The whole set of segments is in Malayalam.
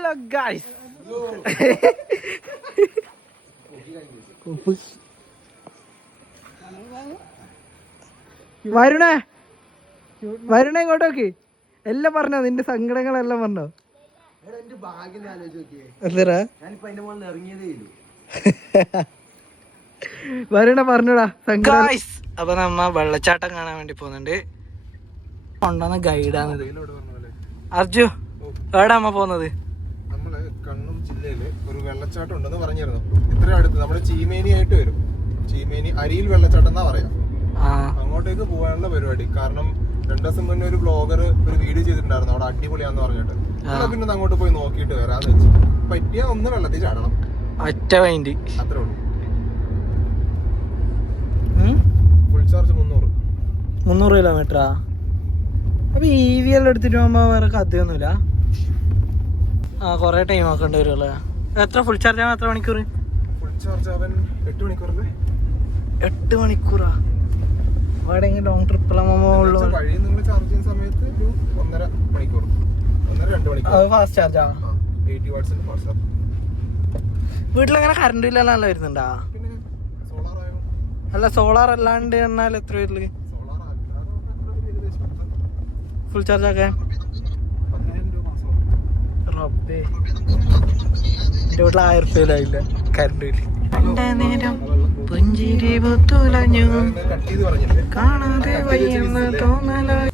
Hello guys, വരുണേ വരുണേ ഇങ്ങോട്ടോക്ക്. എല്ലാം പറഞ്ഞോ, നിന്റെ സങ്കടങ്ങളെല്ലാം പറഞ്ഞോ. വരുണ പറഞ്ഞോടാ സങ്കടം. അപ്പൊ നമ്മ വെള്ളച്ചാട്ടം കാണാൻ വേണ്ടി പോകുന്നുണ്ട്. കൊണ്ടുവന്ന ഗൈഡാണിത്. അർജു, എവിടാ അമ്മ പോകുന്നത്? നമ്മള് കണ്ണൂർ ജില്ലയില് ഒരു വെള്ളച്ചാട്ടം ഉണ്ടെന്ന് പറഞ്ഞിരുന്നു. ഇത്ര അടുത്ത് നമ്മുടെ ചീമേനി ആയിട്ട് വരും. ചീമേനി അരിയിൽ വെള്ളച്ചാട്ടം എന്നാ പറയാം. അങ്ങോട്ടേക്ക് പോകാനുള്ള പരിപാടി. കാരണം 2 ദിവസം മുന്നേ ഒരു ബ്ലോഗർ ഒരു വീഡിയോ ചെയ്തിട്ടുണ്ടായിരുന്നു അവിടെ അടിപൊളിയാന്ന് പറഞ്ഞിട്ട്. പിന്നെ അങ്ങോട്ട് പോയി നോക്കിയിട്ട് വരാന്ന് വെച്ചു. പറ്റിയ ഒന്ന് വെള്ളത്തിൽ ചാടണം, ഒറ്റ മൈൻഡ്, അത്രേ ഉള്ളൂ. Full charge 300 കിലോമീറ്ററാ. അപ്പൊ EV എല്ലാം എടുത്തിട്ട് പോകുമ്പോ വേറെ കഥയൊന്നുമില്ല. കൊറേ ടൈം ആക്കേണ്ടി വരുമല്ലേ? എത്ര ഫുൾ ചാർജ് ആവാൻ എത്ര മണിക്കൂർ? ഫുൾ ചാർജ് ആവാൻ 8 മണിക്കൂറല്ലേ? 8 മണിക്കൂറാ? എവിടെയെങ്കിലും ലോങ് ട്രിപ്പിലാകുമ്പോ വഴി നിങ്ങൾ ചാർജ് ചെയ്യുന്ന സമയത്ത് 1.5 മണിക്കൂർ, 1.5-2 മണിക്കൂർ. അത് ഫാസ്റ്റ് ചാർജാ? 80 വാട്ട്സിന്റെ ഫാസ്റ്റ് ചാർജ്. വീട്ടിലങ്ങനെ കറണ്ട് ബില്ലെല്ലാം നല്ല വരുന്നുണ്ടാ? പിന്നെ സോളാർ ആയോ? അല്ല, സോളാർ അല്ലാണ്ട് എന്നാൽ എത്ര വരില്ല ഫുൾ ചാർജ് ആക്കാൻ? റബ്ബേ, എന്റെ വീട്ടിൽ 1000 രൂപയിലായില്ല കറണ്ട് ബില്ല്. നേരം പുഞ്ചിരി പുത്തുലഞ്ഞു കാണാതെ വയ്യെന്ന് തോന്നലായി.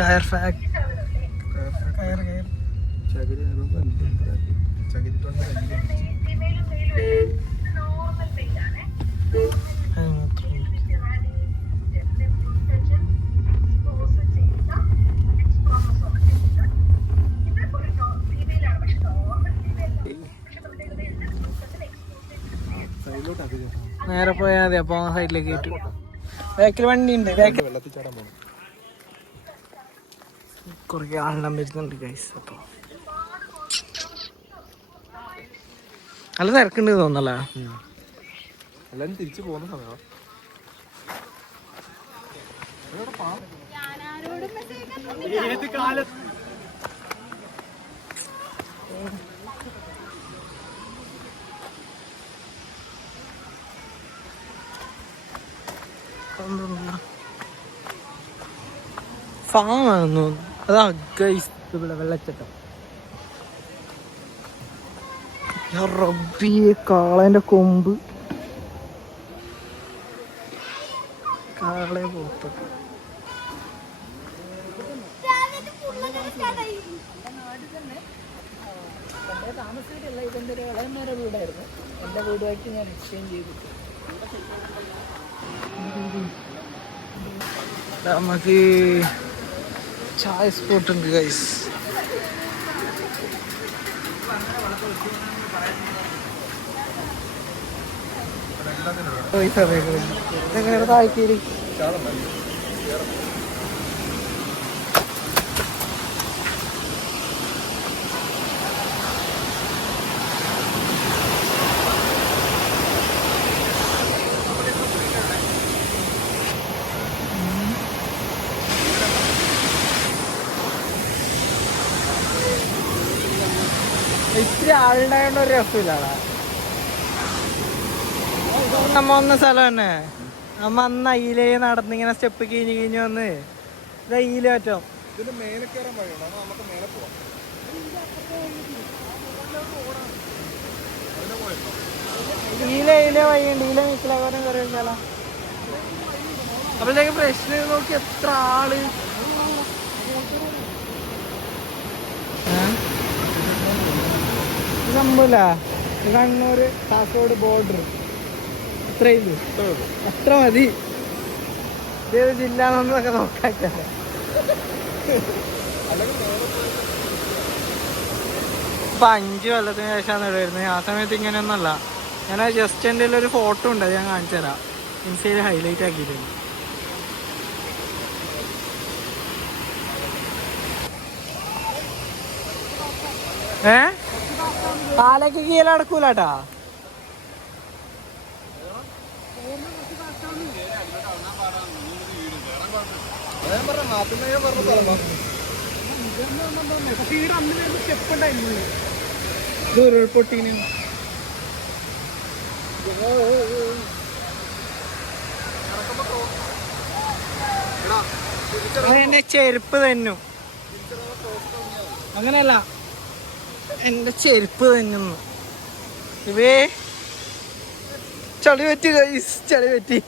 കയർ ഫാക്ടറി. നേരെ പോയാൽ മതി. അപ്പൊ ആ സൈഡിലേക്ക് കിട്ടും. ബാക്കിൽ വണ്ടി ഉണ്ട്. വെള്ളത്തിൽ ചാടാൻ പോകണം. കുറേ ആളെല്ലാം വരുന്നുണ്ട് ഗൈസ്. അപ്പൊ നല്ല തിരക്കുണ്ട് തോന്നല്ലേ? എല്ലാരും തിരിച്ചു പോകുന്ന സമയം. ഫാമാണെന്ന് തോന്നുന്നു. അതാ ഗൈസ് ഇവിടെ വെള്ളച്ചാട്ടം. റബ്ബിയെ, കാളേന്റെ കൊമ്പ്, കാളെ പോത്തൊക്കെ. താമസിച്ചിട്ടില്ല, ഇതെന്റെ ഒരു ഇളയമ്മയുടെ വീടായിരുന്നു. എന്റെ വീടുമായിട്ട് ഞാൻ എക്സ്ചേഞ്ച് ചെയ്തു. നമുക്ക് ചായ സ്പോട്ട് ഉണ്ട് ഗൈസ്. എങ്ങനെയാണ് താഴ്ത്തിയത്? ഇത്തിരി ആളുണ്ടായോണ്ട് ഒരു രസമില്ലാടാ. നമ്മ വന്ന സ്ഥലം തന്നെ. നമ്മ അന്ന് അയിലേ നടന്നിങ്ങനെ സ്റ്റെപ്പ് കിഞ്ഞ് വന്ന് ഇത് അയില പറ്റും. ഈല വഴിയുണ്ട്. ഈല നിക്കലാകാരം കയറി വെച്ചാലോ. അപ്പോഴത്തേക്ക് പ്രശ്നം നോക്കി എത്ര ആള്. സംഭവമില്ല, കണ്ണൂർ കാസർഗോഡ് ബോർഡർ അത്രയില്ല, അത്ര മതി. ഏത് ജില്ല എന്നൊക്കെ നോക്കാക്ക. ഇപ്പൊ 5 കൊല്ലത്തിന് ശേഷമാണ് ഇവിടെ വരുന്നത്. ആ സമയത്ത് ഇങ്ങനെയൊന്നുമല്ല. ഞാൻ ജസ്റ്റ് എൻ്റെ ഒരു ഫോട്ടോ ഉണ്ട്, അത് ഞാൻ കാണിച്ചു തരാം. ഇൻസ്റ്റയിൽ ഹൈലൈറ്റ് ആക്കിയിട്ടുണ്ട്. കാലൊക്കെ കീഴടക്കൂലട്ടാ. ഞാൻ പറഞ്ഞ നാട്ടിൽ പറഞ്ഞ സ്ഥലമാ. പക്ഷെ ഇവിടെ അന്ന് വരുന്ന സ്റ്റെപ്പ് ഉണ്ടായിരുന്നു. ഇത് ഉരുൾപൊട്ടീന് എന്റെ ചെരുപ്പ് തന്നു. അങ്ങനെയല്ല, എന്റെ ചെരുപ്പ് തന്നു. ഇവേ ചളി പറ്റി ഗൈസ്, ചളി പറ്റി.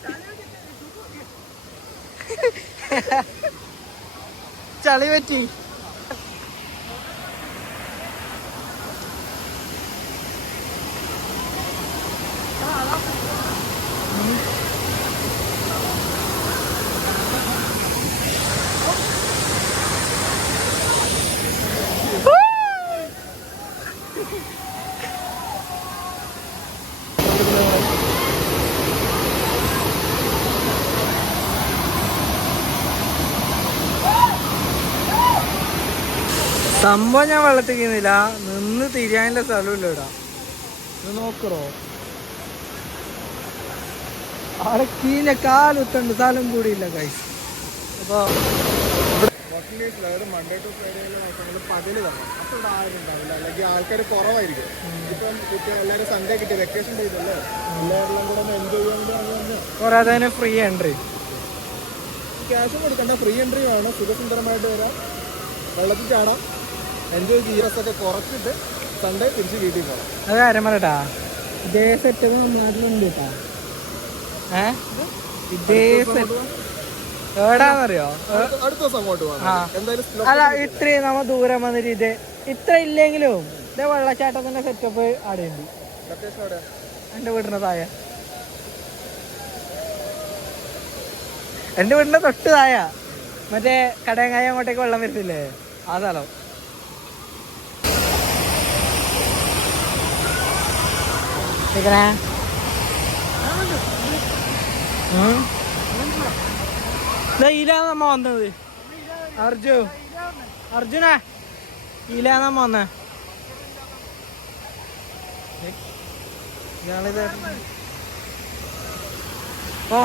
ചളി പറ്റി. സംഭവം ഞാൻ വെള്ളത്തിൽ കീന്നില്ല, നിന്ന് തിരിയാനുള്ള സ്ഥലമില്ല ഇവിടെ. ഇത് നോക്കറോ, അവിടെ കീഞ്ഞ കാലുത്തുണ്ട്, സ്ഥലം കൂടിയില്ല കൈസ്. അപ്പൊ മൺഡേ ടു ഫ്രൈഡേ പകല് കാണാം. അപ്പൊ ഇവിടെ ആരും ഉണ്ടാവില്ല, അല്ലെങ്കിൽ ആൾക്കാർ കുറവായിരിക്കും. ഇപ്പം കുട്ടികൾ എല്ലാവരും സൺഡേ കിട്ടിയ വെക്കേഷൻ ചെയ്തല്ലോ, എല്ലാവരും കൂടെ ഒന്ന് എൻജോയ് ചെയ്യാൻ പോരാതെ ഫ്രീ എൻട്രി, ക്യാഷും കൊടുക്കണ്ട, ഫ്രീ എൻട്രി ആണ്. സുഖസുന്ദരമായിട്ട് വരാം, വെള്ളത്തിൽ ചാടാം, എൻജോയ് ചെയ്യാസൊക്കെ കുറച്ചിട്ട് സൺഡേ തിരിച്ച് വീട്ടിൽ പോകാം. അത് കാര്യം പറയട്ടാ, ഇതേ സെറ്റ് നാട്ടിലുണ്ട് കേട്ടാ. ഇതേ സെറ്റ് എവിടാന്നറിയോ? അടുത്ത ദിവസം അങ്ങോട്ട് പോകാം എന്തായാലും. അല്ല, ഇത്രയും നമ്മ ദൂരം വന്നിട്ട് ഇത് ഇത്ര ഇല്ലെങ്കിലും ഇതേ വെള്ളച്ചാട്ടത്തിന്റെ സെറ്റപ്പ് അവിടെയുണ്ട്. എന്റെ വീടിന്റെ താഴെ, എന്റെ വീടിന്റെ തൊട്ട് താഴെ മറ്റേ കടയങ്ങായ അങ്ങോട്ടേക്ക് വെള്ളം വരുന്നില്ലേ, ആ സ്ഥലം. ഇതിലാണ് നമ്മ വന്നത്. അർജുന ഇതിലാണ് നമ്മ വന്നേ. ഇയാളിത് ഓ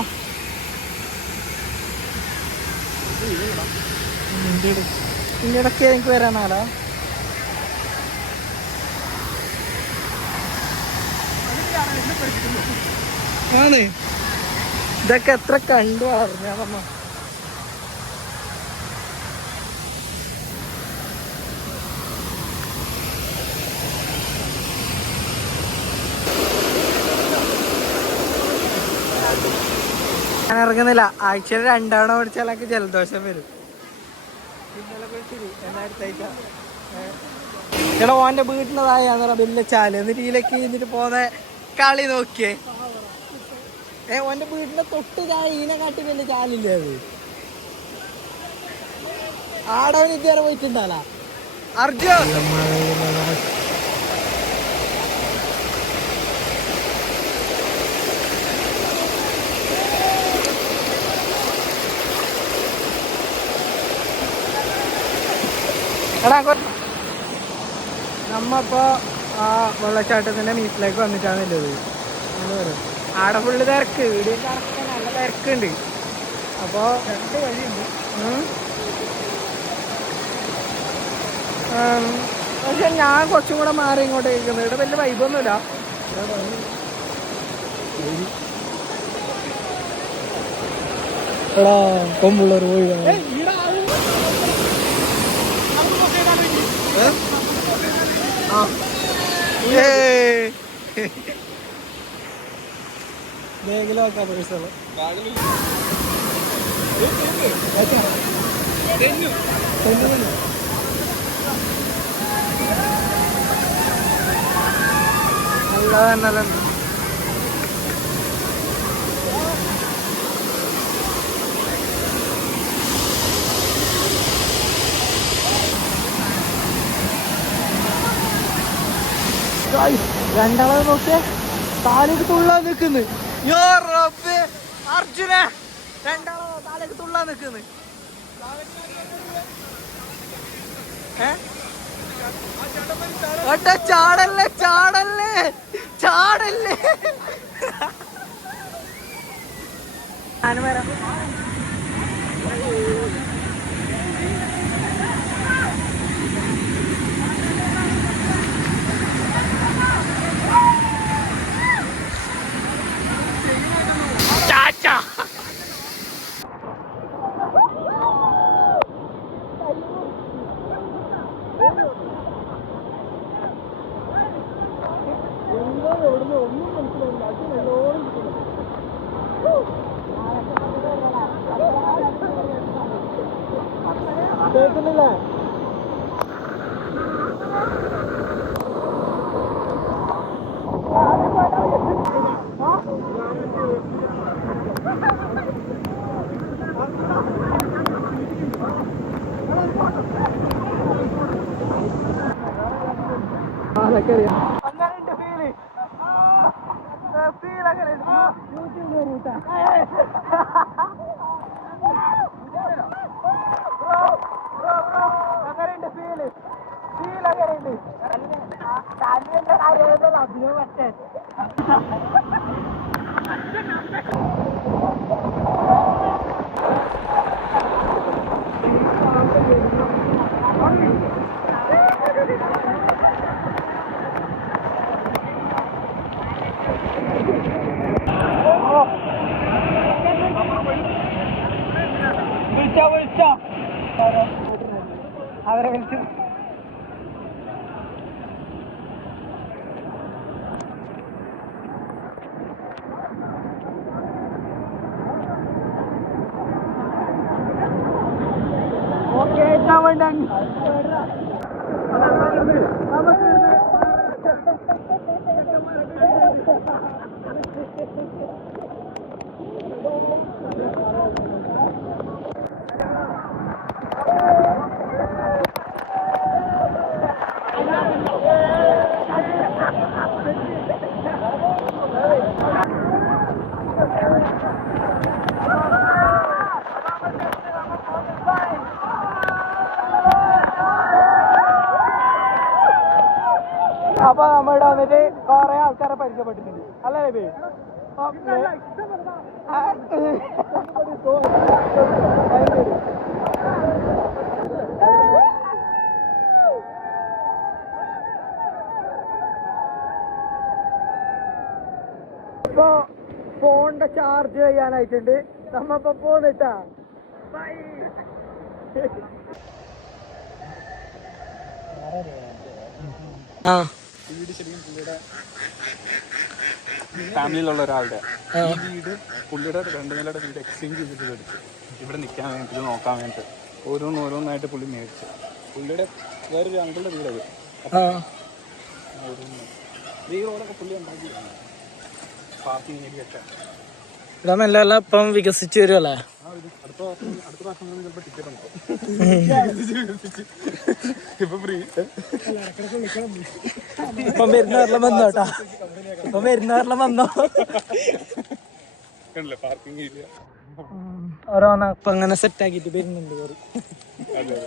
ഇതിൻ്റെ ഇടയ്ക്ക് എനിക്ക് വരാനാലോ. ആണ് ഇതൊക്കെ എത്ര കണ്ടു വളർന്നമ്മ. ഞാൻ ഇറങ്ങുന്നില്ല, ആഴ്ചയിൽ 2 തവണ പഠിച്ചാൽ എനിക്ക് ജലദോഷം വരും. എടാ ഓന്റെ വീട്ടിനതായ വലിയ ചാല്, എന്നിട്ട് ഇതിലേക്ക് എന്നിട്ട് പോന്നെ കളി നോക്കിയേ. ഓന്റെ വീടിന്റെ തൊട്ട് ഇതിനെ കാട്ടി വലിയ ചാലില്ലേ അത്. ആടവൻ ഇതുവരെ പോയിട്ടുണ്ടല്ല. അർജുൻ എടാ, നമ്മപ്പോ ആ വെള്ളച്ചാട്ടത്തിന്റെ മീറ്റിലേക്ക് വന്നിട്ടാണുള്ളത്. ആടെ ഫുള്ള് തിരക്ക്, വീഡിയോ കറക്റ്റ് നല്ല തിരക്കുണ്ട്. അപ്പോ 2 വഴിയുണ്ട്. പക്ഷെ ഞാൻ കുറച്ചും കൂടെ മാറി ഇങ്ങോട്ട് കേൾക്കുന്നത്. ഇവിടെ വലിയ വൈബൊന്നുമില്ല. എടാ കൊമ്പുള്ളവർ പോയി ബാഗിലൊക്കെ പൈസ നല്ല തന്നെ. രണ്ടാളെ നോക്കിയ താലേക്ക് തുള്ളാൻ നിൽക്കുന്നു. അർജുന രണ്ടാളോ താലേക്ക് തുള്ളാൻ നിൽക്കുന്നു. ചാടല്ലേ ചാടല്ലേ ചാടല്ലേ. ഞാനും വരാം. കേൾക്കുന്നില്ലേ? അതൊക്കെ അങ്ങനെയുണ്ട് ഫീല്. ഫീൽ അങ്ങനെ യൂട്യൂബ് വരൂട്ടാ. അങ്ങനെയുണ്ട് ഫീല്. ഫീൽ അങ്ങനെയുണ്ട്. തന്നെയുള്ള കാര്യങ്ങളൊന്നും അഭിനയം പറ്റേ. വിളിച്ചോ അവരെ വിളിച്ചു. ഓക്കെ അപ്പൊ നമ്മളിവിടെ വന്നിട്ട് കുറെ ആൾക്കാരെ പരിചയപ്പെട്ടിട്ടുണ്ട് അല്ലേ ബേ? ഇപ്പൊ ഫോണിന്റെ ചാർജ് ചെയ്യാനായിട്ടുണ്ട്. നമ്മപ്പോ പോന്നിട്ടാ. വീട് ശരിക്കും പുള്ളിയുടെ ഫാമിലിയിലുള്ള ഒരാളുടെ ഈ വീട് പുള്ളിയുടെ 2 നിലയുടെ വീട് എക്സ്ചേഞ്ച് ചെയ്തിട്ട് മേടിച്ചു. ഇവിടെ നിൽക്കാൻ വേണ്ടിയിട്ട് ഇത് നോക്കാൻ വേണ്ടിയിട്ട് ഓരോന്നായിട്ട് പുള്ളി മേടിച്ചു. പുള്ളിയുടെ വേറൊരു അങ്കിളുടെ വീടത്. ഈ റോഡൊക്കെ പുള്ളി ഉണ്ടാക്കി പാർക്കിംഗ് ഏരിയ ഒക്കെ ഇതെല്ലാം ഇപ്പം വികസിച്ച് വരുമല്ലേ? അടുത്ത പ്രാവശ്യം ചിലപ്പോൾ ടിക്കറ്റ് ഉണ്ടോ ഇപ്പൊ ഫ്രീ. ഇപ്പം വരുന്നവരെല്ലാം വന്നോട്ടാ. ഇപ്പം വരുന്നവരെല്ലാം വന്നോ. പാർക്കിംഗ് ഏരിയ ഓരോന്ന് ഇപ്പൊ അങ്ങനെ സെറ്റ് ആക്കിട്ട് വരുന്നുണ്ട്. അതെ.